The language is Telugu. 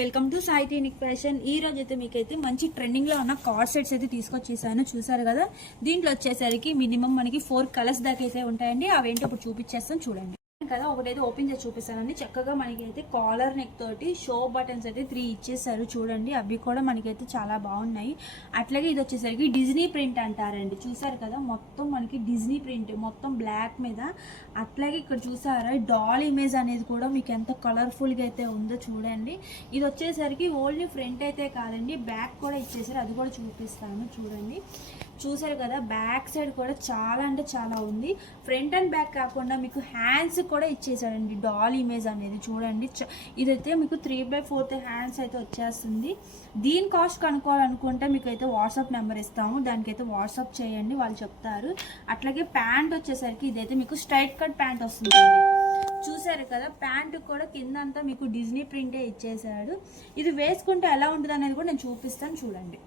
Welcome to Sai clinic fashion. ఈ రోజు అయితే మీకైతే మంచి ట్రెండింగ్ లో ఉన్న కార్డ్ సెట్స్ అయితే తీసుకొచ్చేసాను. చూసారు కదా, దీంట్లో వచ్చేసరికి మినిమం మనకి 4 కలర్స్ దాకా అయితే ఉంటాయండి. అవేంటో ఇప్పుడు చూపించేస్తాను చూడండి కదా. ఒకటైతే ఓపెన్ చేసి చూపిస్తానండి. చక్కగా మనకి అయితే కాలర్ నెక్ తోటి షో బటన్స్ అయితే 3 ఇచ్చేసారు చూడండి. అవి కూడా మనకైతే చాలా బాగున్నాయి. అట్లాగే ఇది వచ్చేసరికి డిజ్నీ ప్రింట్ అంటారండి. చూసారు కదా, మొత్తం మనకి డిజ్నీ ప్రింట్ మొత్తం బ్లాక్ మీద. అట్లాగే ఇక్కడ చూసారా డాల్ ఇమేజ్ అనేది కూడా మీకు ఎంత కలర్ఫుల్గా అయితే ఉందో చూడండి. ఇది వచ్చేసరికి ఓన్లీ ఫ్రంట్ అయితే కాదండి, బ్యాక్ కూడా ఇచ్చేసారు. అది కూడా చూపిస్తాను చూడండి. చూసారు కదా, బ్యాక్ సైడ్ కూడా చాలా అంటే చాలా ఉంది. ఫ్రంట్ అండ్ బ్యాక్ కాకుండా మీకు హ్యాండ్స్ కూడా ఇచ్చేసాడండి డాల్ ఇమేజ్ అనేది చూడండి. ఇదైతే మీకు 3/4 హ్యాండ్స్ అయితే వచ్చేస్తుంది. దీని కాస్ట్ కనుక్కోవాలనుకుంటే మీకు అయితే వాట్సాప్ నెంబర్ ఇస్తాము, దానికైతే వాట్సాప్ చేయండి, వాళ్ళు చెప్తారు. అట్లాగే ప్యాంట్ వచ్చేసరికి ఇదైతే మీకు స్ట్రైట్ కట్ ప్యాంట్ వస్తుంది. చూసారు కదా, ప్యాంట్ కూడా కింద అంతా మీకు డిజ్నీ ప్రింటే ఇచ్చేసాడు. ఇది వేసుకుంటే ఎలా ఉంటుంది అనేది కూడా నేను చూపిస్తాను చూడండి.